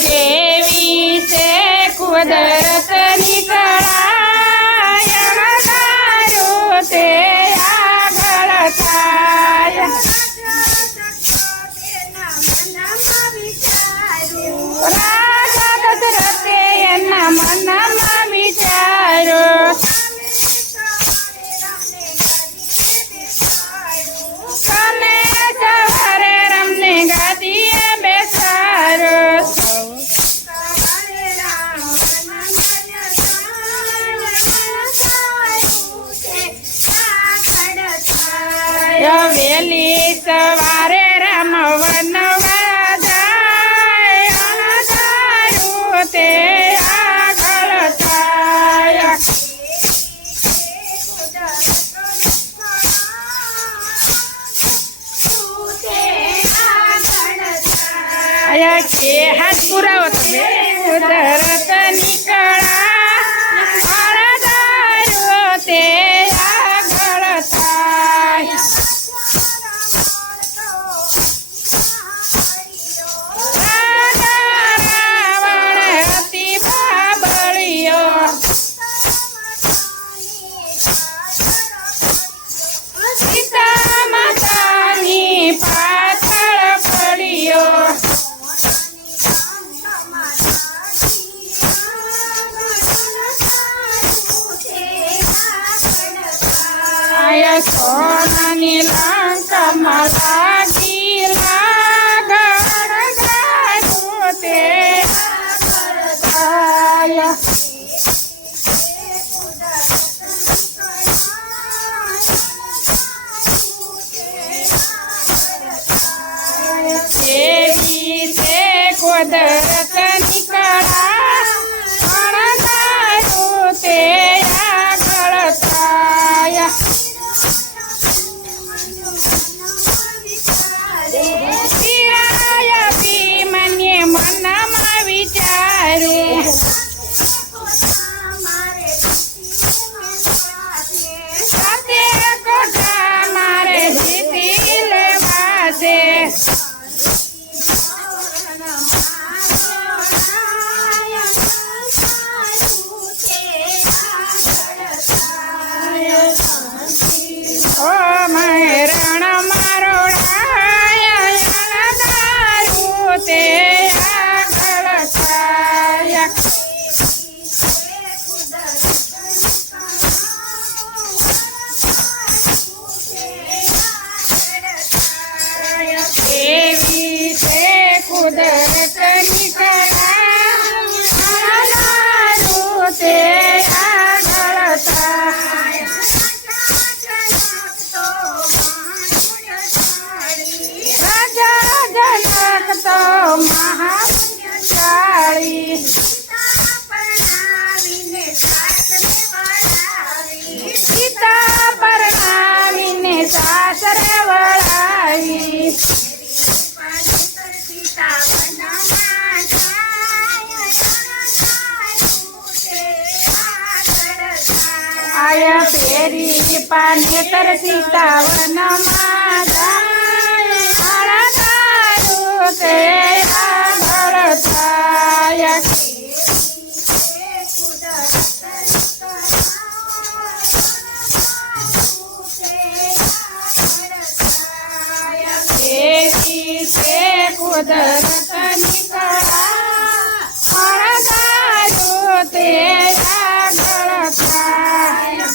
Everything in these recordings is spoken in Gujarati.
કેવી છે કુદરતની કળા અણધાર્યું તે આગળ થાય રાજા દશરથે એના મનમાં વિચાર્યો તમે સવારે રમને ગાદીએ બેસાડો વેલી સવારે રામ વનવા જાય અણધાર્યું તે આગળ થાય કે હાથ પુરાવો તમે કુદરતની કળા અણધાર્યું તે આગળ થાય સોનાની લંકામાં લાગી લાગણ ગાયું તે આગળ થાય કેવી છે કુદરતની કળા અણધાર્યું તે આગળ થાય મને મનમાં વિચારું સાથે કોઠા મારે જીતી લેવા છે ઓ મહેરણ મારો તે આગળ થાય કેવી છે કુદરતની કળા અણધાર્યું તે આગળ થાય રાજા જનક તો મહાપુણ્યશાળી સીતા પરણાવીને સાસરે વળાવી આયા ફેરી પાનેતર સીતા વનમાં જાય અણધાર્યું તે આગળ થાય કેવી છે કુદરતની કળા અણધાર્યું તે આગળ થાય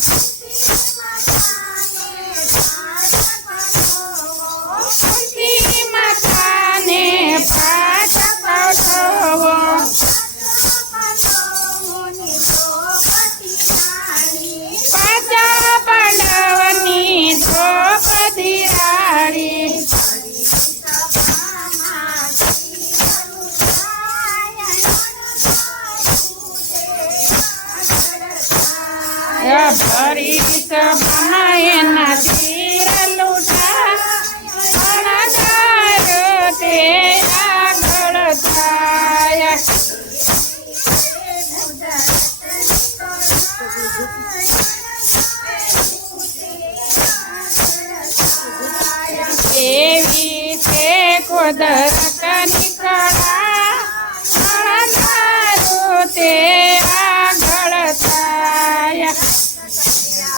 માતાને પાઠ પઢાવો પાછા પાંડવની દ્રૌપદી રાણી ભરી સભામાં એના શિર લૂટા અણધાર્યું તે આગળ થાય એવી છે કુદરતની